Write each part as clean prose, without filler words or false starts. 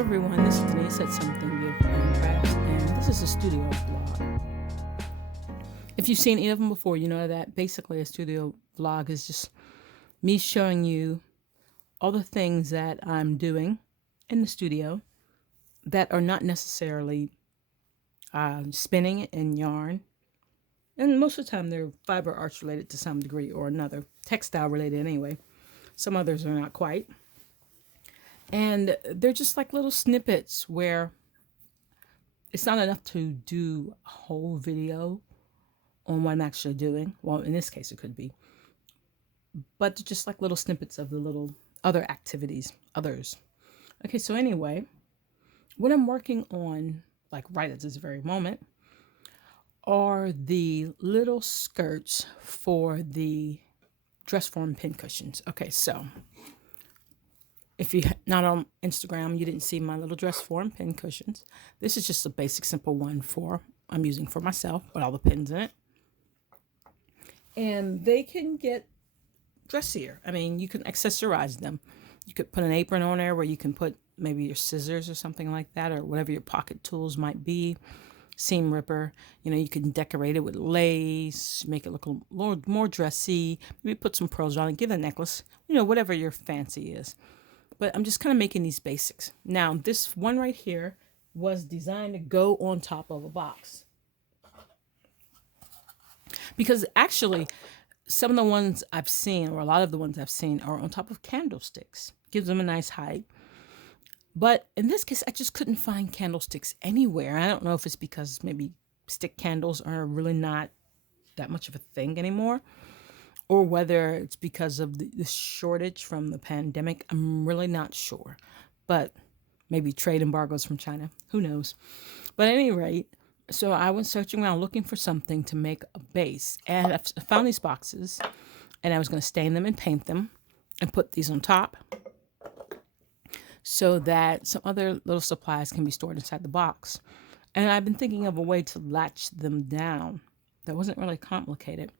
everyone, this is Denise at Something Beautiful Handcrafts, and this is a studio vlog. If you've seen any of them before, you know that basically a studio vlog is just me showing you all the things that I'm doing in the studio that are not necessarily spinning in yarn. And most of the time they're fiber arts related to some degree or another, textile related anyway. Some others are not quite. And they're just like little snippets where it's not enough to do a whole video on what I'm actually doing. Well, in this case, it could be. But they're just like little snippets of the little other activities, others. Okay, so anyway, what I'm working on, like right at this very moment, are the little skirts for the dress form pin cushions. Okay, so if you're not on Instagram, you didn't see my little dress form pin cushions. This is just a basic, simple one I'm using for myself with all the pins in it. And they can get dressier. I mean, you can accessorize them. You could put an apron on there where you can put maybe your scissors or something like that, or whatever your pocket tools might be. Seam ripper. You know, you can decorate it with lace, make it look a little more dressy. Maybe put some pearls on it, give it a necklace. You know, whatever your fancy is. But I'm just kind of making these basics. Now, this one right here was designed to go on top of a box. Because actually, some of the ones I've seen, or a lot of the ones I've seen, are on top of candlesticks. Gives them a nice height. But in this case, I just couldn't find candlesticks anywhere. I don't know if it's because maybe stick candles are really not that much of a thing anymore, or whether it's because of the shortage from the pandemic. I'm really not sure. But maybe trade embargoes from China. Who knows? But at any rate, so I went searching around looking for something to make a base. And I found these boxes. And I was going to stain them and paint them and put these on top so that some other little supplies can be stored inside the box. And I've been thinking of a way to latch them down that wasn't really complicated.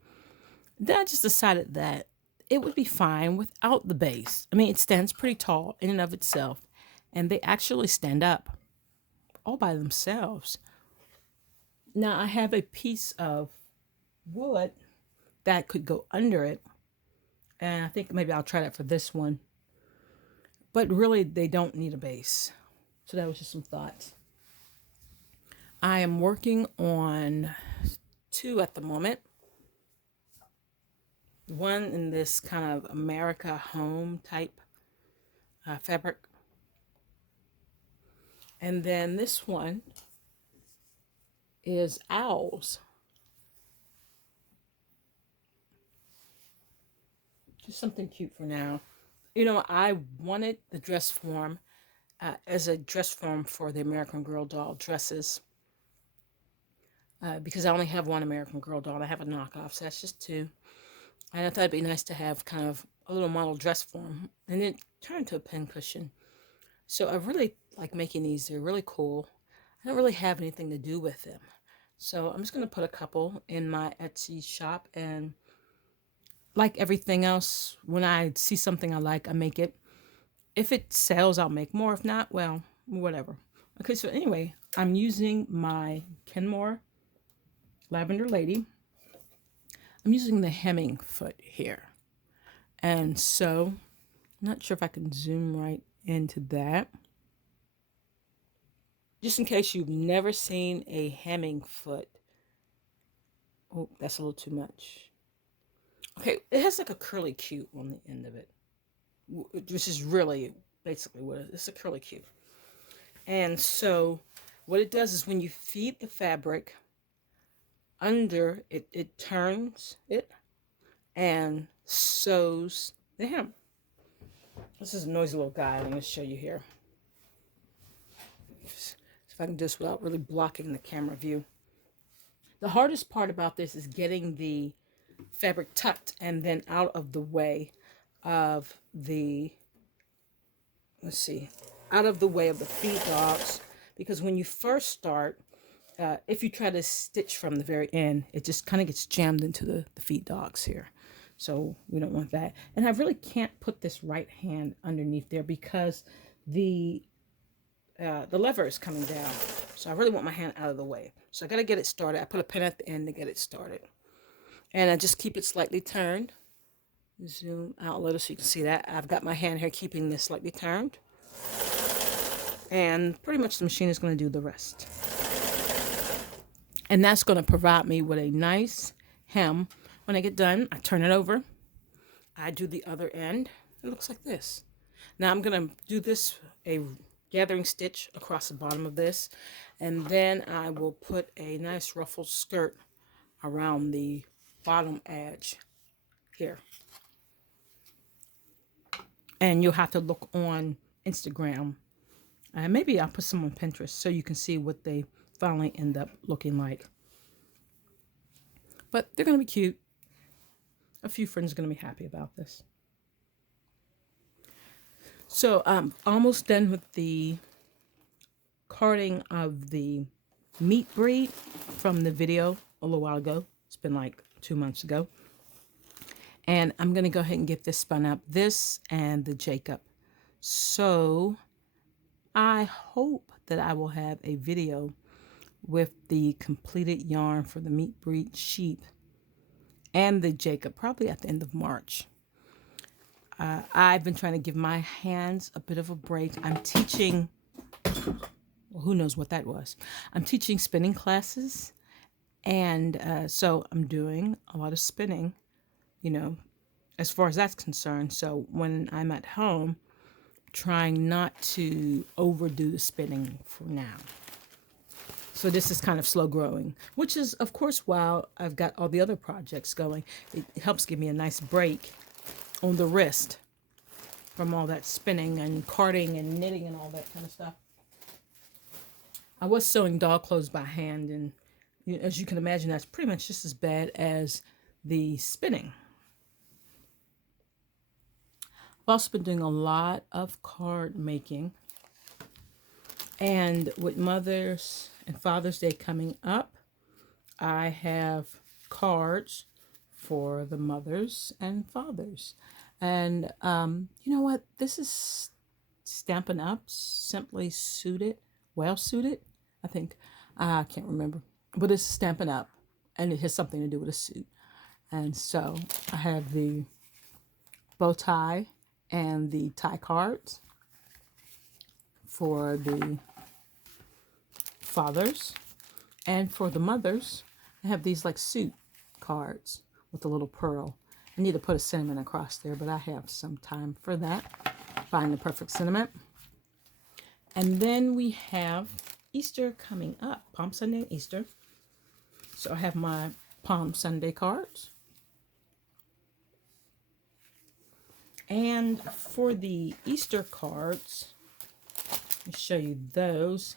Then I just decided that it would be fine without the base. I mean, it stands pretty tall in and of itself, and they actually stand up all by themselves. Now, I have a piece of wood that could go under it, and I think maybe I'll try that for this one. But really, they don't need a base. So that was just some thoughts. I am working on 2 at the moment. One in this kind of America home type fabric. And then this one is owls. Just something cute for now. You know, I wanted the dress form as a dress form for the American Girl doll dresses. Because I only have one American Girl doll. I have a knockoff, so that's just 2. And I thought it'd be nice to have kind of a little model dress form. And it turned to a pin cushion. So I really like making these. They're really cool. I don't really have anything to do with them. So I'm just going to put a couple in my Etsy shop. And like everything else, when I see something I like, I make it. If it sells, I'll make more. If not, well, whatever. Okay, so anyway, I'm using my Kenmore Lavender Lady. I'm using the hemming foot here. And so, I'm not sure if I can zoom right into that. Just in case you've never seen a hemming foot. Oh, that's a little too much. Okay, it has like a curly Q on the end of it, which is really basically what it is. It's a curly Q. And so, what it does is when you feed the fabric under it, it turns it and sews the hem. This is a noisy little guy. I'm going to show you here. See if I can do this without really blocking the camera view. The hardest part about this is getting the fabric tucked and then out of the way of the, out of the way of the feed dogs. Because when you first start, if you try to stitch from the very end, it just kind of gets jammed into the feed dogs here. So we don't want that. And I really can't put this right hand underneath there because the the lever is coming down. So I really want my hand out of the way. So I got to get it started. I put a pin at the end to get it started. And I just keep it slightly turned. Zoom out a little so you can see that. I've got my hand here keeping this slightly turned. And pretty much the machine is going to do the rest. And that's going to provide me with a nice hem. When I get done, I turn it over. I do the other end. It looks like this. Now I'm going to do this, a gathering stitch across the bottom of this. And then I will put a nice ruffled skirt around the bottom edge here. And you'll have to look on Instagram. Maybe I'll put some on Pinterest so you can see what they finally end up looking like. But they're going to be cute. A few friends are going to be happy about this. So I'm almost done with the carding of the meat breed from the video a little while ago. It's been like 2 months ago. And I'm going to go ahead and get this spun up. This and the Jacob. So I hope that I will have a video with the completed yarn for the meat breed sheep and the Jacob probably at the end of March. I've been trying to give my hands a bit of a break. I'm teaching, well, who knows what that was. I'm teaching spinning classes. And so I'm doing a lot of spinning, you know, as far as that's concerned. So when I'm at home, trying not to overdo the spinning for now. So this is kind of slow growing, which is, of course, while I've got all the other projects going, it helps give me a nice break on the wrist from all that spinning and carding and knitting and all that kind of stuff. I was sewing dog clothes by hand, and as you can imagine, that's pretty much just as bad as the spinning. I've also been doing a lot of card making. And with Mother's and Father's Day coming up, I have cards for the mothers and fathers. And you know what? This is Stampin' Up, Simply Suited, Well Suited, I think. I can't remember. But it's Stampin' Up, and it has something to do with a suit. And so I have the bow tie and the tie cards for the fathers. And for the mothers, I have these like suit cards with a little pearl. I need to put a sentiment across there, but I have some time for that. Find the perfect sentiment. And then we have Easter coming up, Palm Sunday and Easter. So I have my Palm Sunday cards. And for the Easter cards, let me show you those.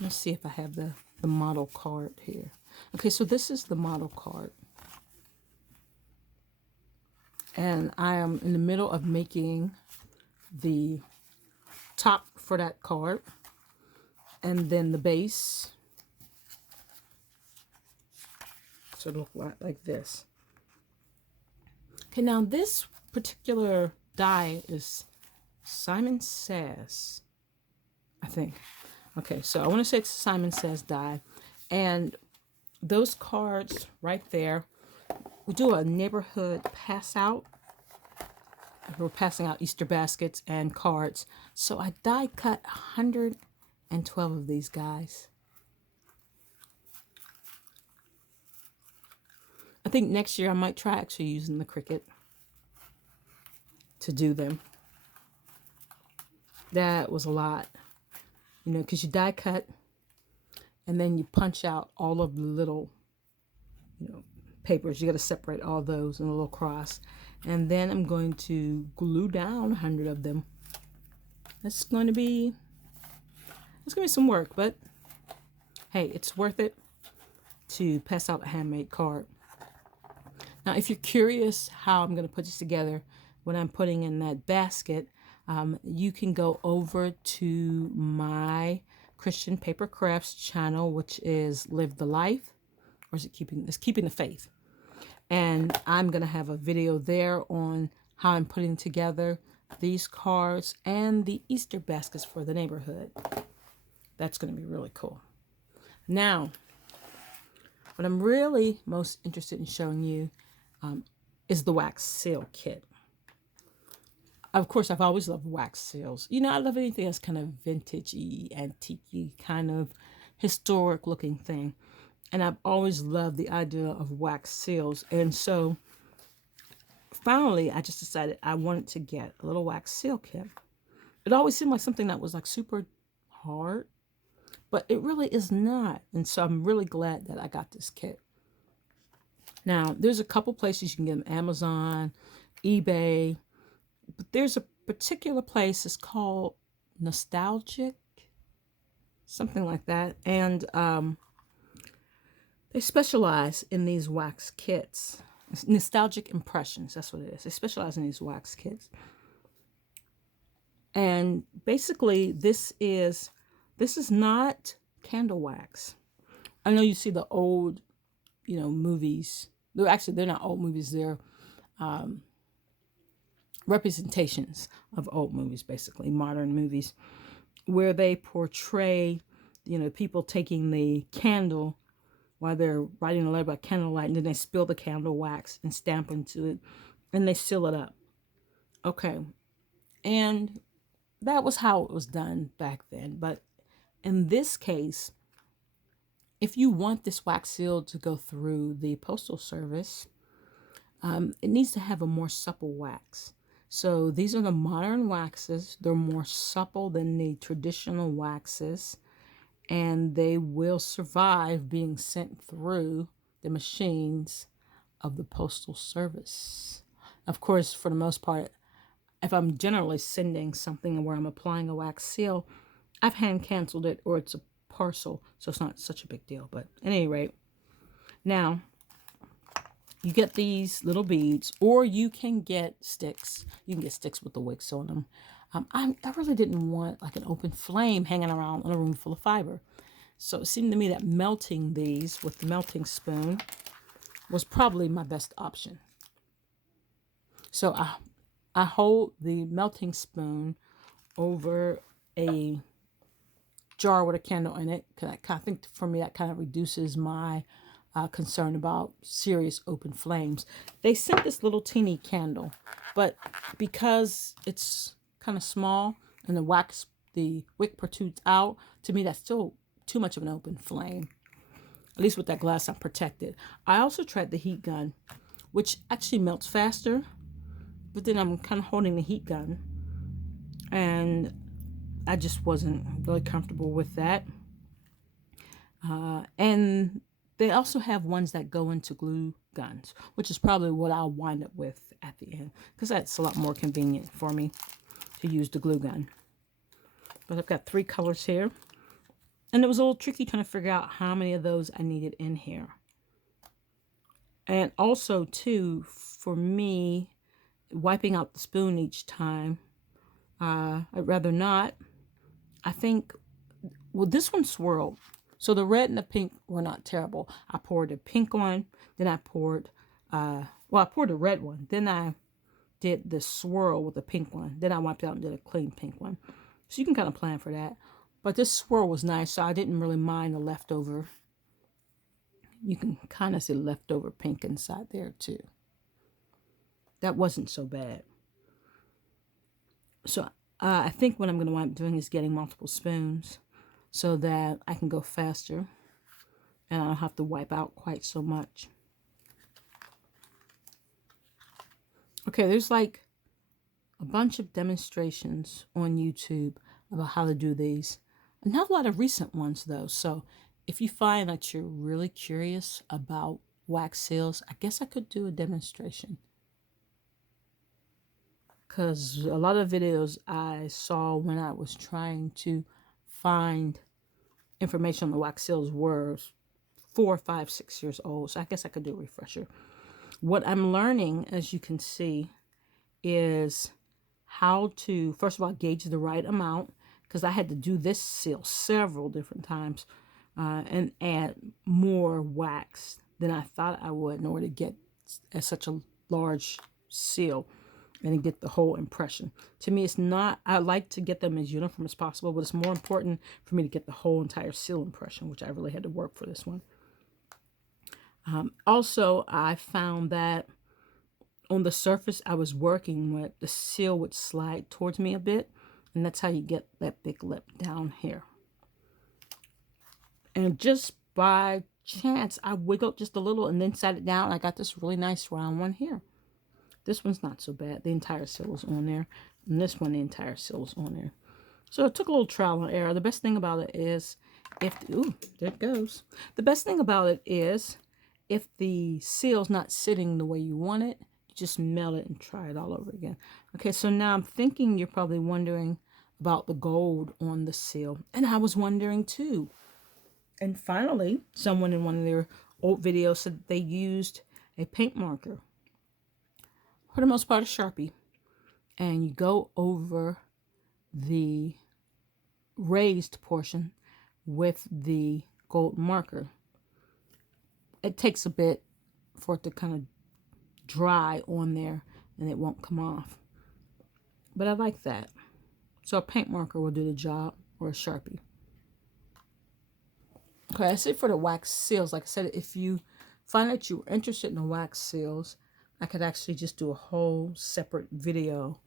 Let's see if I have the model card here. Okay, so this is the model card. And I am in the middle of making the top for that card. And then the base. So it'll look like this. Okay, now this particular die is Simon Says, I think. Okay, so I want to say it's Simon Says die. And those cards right there, we do a neighborhood pass out. We're passing out Easter baskets and cards. So I die cut 112 of these guys. I think next year I might try actually using the Cricut to do them. That was a lot, you know, because you die cut and then you punch out all of the little, you know, papers. You got to separate all those in a little cross. And then I'm going to glue down 100 of them. That's going to be some work, but hey, it's worth it to pass out a handmade card. Now, if you're curious how I'm going to put this together, when I'm putting in that basket, you can go over to my Christian Paper Crafts channel, which is Live the Life, or is it Keeping the Faith? And I'm going to have a video there on how I'm putting together these cards and the Easter baskets for the neighborhood. That's going to be really cool. Now, what I'm really most interested in showing you is the wax seal kit. Of course, I've always loved wax seals. You know, I love anything that's kind of vintagey, antique-y, kind of historic looking thing. And I've always loved the idea of wax seals. And so finally, I just decided I wanted to get a little wax seal kit. It always seemed like something that was like super hard, but it really is not. And so I'm really glad that I got this kit. Now, there's a couple places you can get them, Amazon, eBay, but there's a particular place, it's called Nostalgic, something like that. And they specialize in these wax kits. It's Nostalgic Impressions, that's what it is. They specialize in these wax kits. And basically, this is not candle wax. I know you see the old, movies. They're not old movies. They're representations of old movies, basically modern movies, where they portray, people taking the candle while they're writing a letter by candlelight, and then they spill the candle wax and stamp into it, and they seal it up. Okay, and that was how it was done back then. But in this case, if you want this wax seal to go through the Postal Service, it needs to have a more supple wax. So these are the modern waxes. They're more supple than the traditional waxes, and they will survive being sent through the machines of the Postal Service. Of course, for the most part, if I'm generally sending something where I'm applying a wax seal, I've hand canceled it, or it's a parcel, so it's not such a big deal. But at any rate, now you get these little beads, or you can get sticks. You can get sticks with the wicks on them. I really didn't want like an open flame hanging around in a room full of fiber. So it seemed to me that melting these with the melting spoon was probably my best option. So I hold the melting spoon over a jar with a candle in it, because I think for me that kind of reduces my concern about serious open flames. They sent this little teeny candle, but because it's kind of small and the wick protrudes out, to me that's still too much of an open flame. At least with that glass, I'm protected. I also tried the heat gun, which actually melts faster, but then I'm kind of holding the heat gun, and I just wasn't really comfortable with that. And they also have ones that go into glue guns, which is probably what I'll wind up with at the end, because that's a lot more convenient for me to use the glue gun. But I've got 3 colors here, and it was a little tricky trying to figure out how many of those I needed in here. And also, too, for me, wiping out the spoon each time, I'd rather not. I think, well, this one swirled. So the red and the pink were not terrible. I poured a pink one, then I poured, I poured a red one. Then I did the swirl with the pink one. Then I wiped out and did a clean pink one. So you can kind of plan for that. But this swirl was nice, so I didn't really mind the leftover. You can kind of see leftover pink inside there too. That wasn't so bad. So I think what I'm going to wind up doing is getting multiple spoons, so that I can go faster and I don't have to wipe out quite so much. Okay, there's like a bunch of demonstrations on YouTube about how to do these. Not a lot of recent ones though, so if you find that you're really curious about wax seals, I guess I could do a demonstration. Because a lot of videos I saw when I was trying to find information on the wax seals were 4, 5, 6 years old. So I guess I could do a refresher. What I'm learning, as you can see, is how to, first of all, gauge the right amount, because I had to do this seal several different times and add more wax than I thought I would in order to get such a large seal. and get the whole impression. To me, it's not, I like to get them as uniform as possible, but it's more important for me to get the whole entire seal impression, which I really had to work for this one. Also, I found that on the surface I was working with, the seal would slide towards me a bit, and that's how you get that big lip down here. And just by chance, I wiggled just a little and then sat it down. I got this really nice round one here. This one's not so bad. The entire seal is on there. And this one, the entire seal is on there. So it took a little trial and error. The best thing about it is ooh, there it goes. The best thing about it is if the seal's not sitting the way you want it, you just melt it and try it all over again. Okay, so now I'm thinking you're probably wondering about the gold on the seal. And I was wondering too. And finally, someone in one of their old videos said they used a paint marker, for the most part a Sharpie, and you go over the raised portion with the gold marker. It takes a bit for it to kind of dry on there and it won't come off. But I like that. So a paint marker will do the job, or a Sharpie. Okay, that's it for the wax seals. Like I said, if you find that you're interested in the wax seals, I could actually just do a whole separate video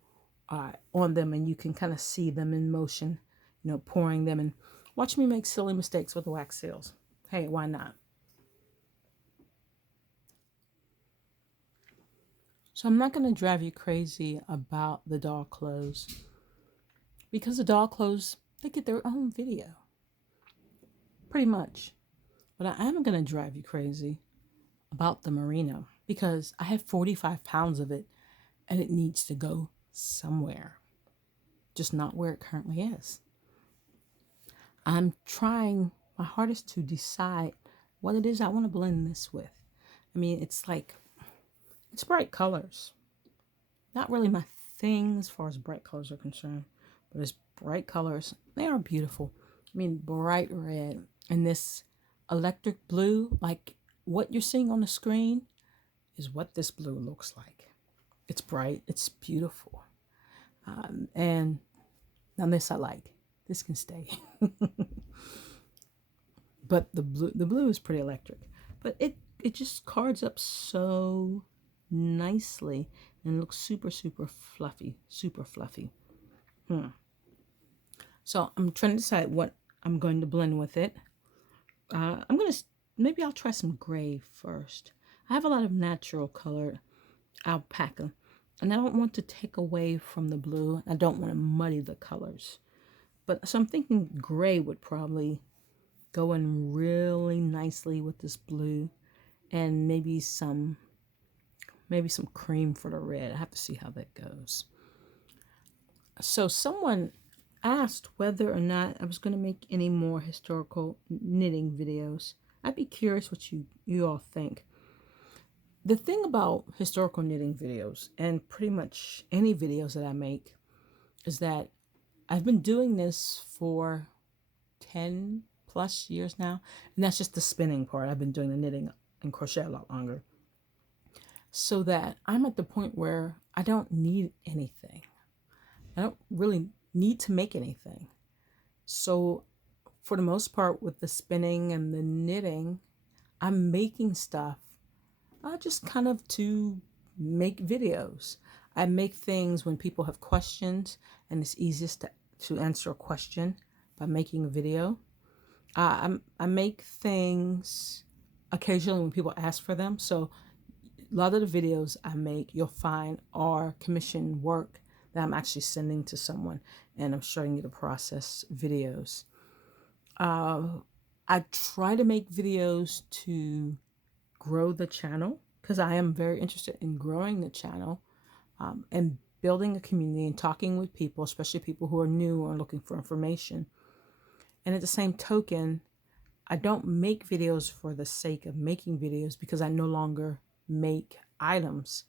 on them, and you can kind of see them in motion, you know, pouring them, and watch me make silly mistakes with the wax seals. Hey, why not? So I'm not going to drive you crazy about the doll clothes, because the doll clothes, they get their own video, pretty much. But I am going to drive you crazy about the Merino, because I have 45 pounds of it and it needs to go somewhere, just not where it currently is. I'm trying my hardest to decide what it is I want to blend this with. I mean, it's bright colors. Not really my thing as far as bright colors are concerned, but it's bright colors. They are beautiful. I mean, bright red and this electric blue, like what you're seeing on the screen is what this blue looks like. It's bright, it's beautiful. And now this I like. This can stay. But the blue is pretty electric. But it just cards up so nicely and looks super, super fluffy. Super fluffy. So I'm trying to decide what I'm going to blend with it. Maybe I'll try some gray first. I have a lot of natural colored alpaca, and I don't want to take away from the blue. I don't want to muddy the colors. But so I'm thinking gray would probably go in really nicely with this blue, and maybe some cream for the red. I have to see how that goes. So someone asked whether or not I was going to make any more historical knitting videos. I'd be curious what you all think. The thing about historical knitting videos, and pretty much any videos that I make, is that I've been doing this for 10 plus years now, and that's just the spinning part. I've been doing the knitting and crochet a lot longer. So that I'm at the point where I don't need anything. I don't really need to make anything. So for the most part, with the spinning and the knitting, I'm making stuff just kind of to make videos. I make things when people have questions, and it's easiest to answer a question by making a video. I make things occasionally when people ask for them. So a lot of the videos I make, you'll find, are commissioned work that I'm actually sending to someone, and I'm showing you the process videos. I try to make videos to grow the channel, because I am very interested in growing the channel and building a community and talking with people, especially people who are new or looking for information. And at the same token, I don't make videos for the sake of making videos, because I no longer make items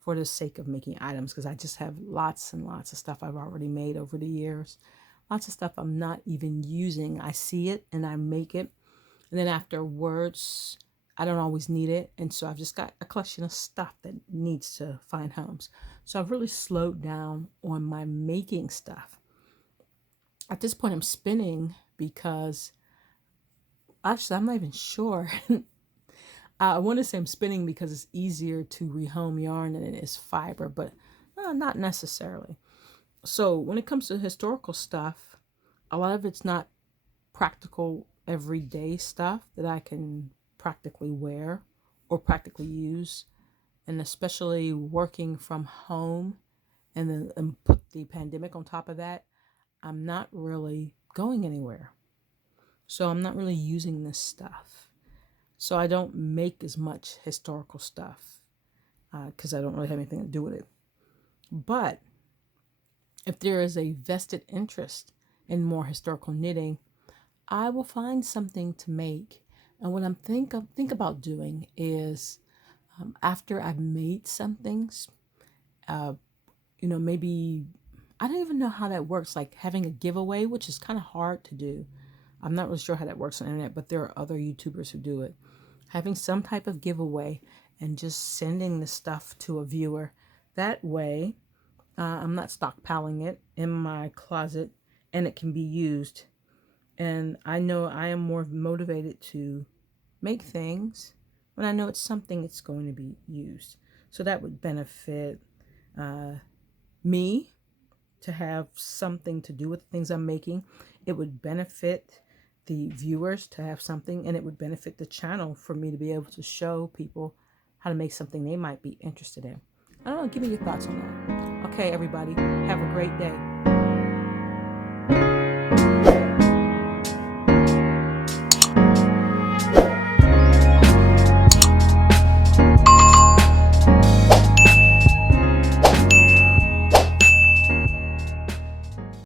for the sake of making items, because I just have lots and lots of stuff I've already made over the years. Lots of stuff I'm not even using. I see it and I make it, and then afterwards I don't always need it. And so I've just got a collection of stuff that needs to find homes. So I've really slowed down on my making stuff. At this point, I'm spinning because actually, I'm not even sure. I want to say I'm spinning because it's easier to rehome yarn than it is fiber, but not necessarily. So when it comes to historical stuff, a lot of it's not practical everyday stuff that I can practically wear or practically use. And especially working from home and put the pandemic on top of that, I'm not really going anywhere. So I'm not really using this stuff. So I don't make as much historical stuff because I don't really have anything to do with it. But if there is a vested interest in more historical knitting, I will find something to make. And what I'm think about doing is after I've made some things, maybe I don't even know how that works. Like having a giveaway, which is kind of hard to do. I'm not really sure how that works on the internet, but there are other YouTubers who do it. Having some type of giveaway and just sending the stuff to a viewer. That way, I'm not stockpiling it in my closet and it can be used. And I know I am more motivated to make things when I know it's something that's going to be used. So that would benefit me to have something to do with the things I'm making. It would benefit the viewers to have something, and it would benefit the channel for me to be able to show people how to make something they might be interested in. I don't know, give me your thoughts on that. Okay, everybody, have a great day.